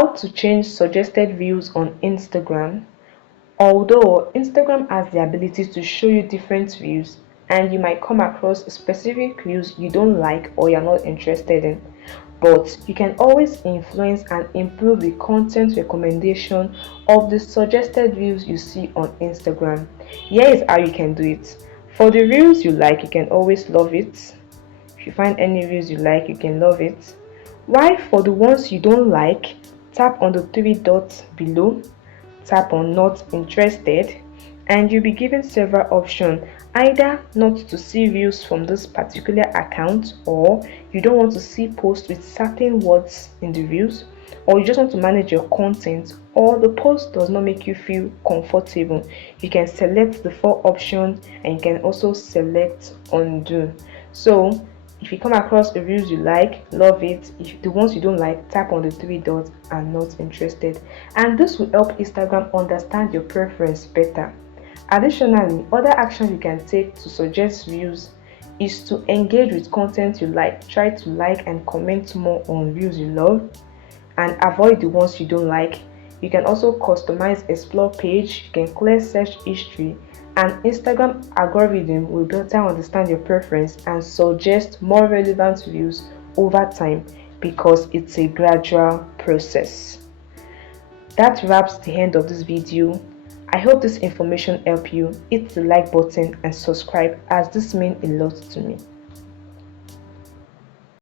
How to change suggested views on Instagram. Although Instagram has the ability to show you different views, and you might come across specific views you don't like or you're not interested in, but you can always influence and improve the content recommendation of the suggested views you see on Instagram. Here is how you can do it. For the reels you like, you can always love it. If you find any reels you like, you can love it. While for the ones you don't like, tap on the three dots below, tap on not interested, and you'll be given several options, either not to see views from this particular account, or you don't want to see posts with certain words in the views, or you just want to manage your content, or the post does not make you feel comfortable. You can select the four options and you can also select undo. So if you come across the reviews you like, love it. If the ones you don't like, tap on the three dots and not interested. And this will help Instagram understand your preference better. Additionally, other actions you can take to suggest views is to engage with content you like. Try to like and comment more on views you love and avoid the ones you don't like. You can also customize explore page, you can clear search history, and Instagram algorithm will better understand your preference and suggest more relevant views over time because it's a gradual process. That wraps the end of this video. I hope this information helped you. Hit the like button and subscribe as this means a lot to me.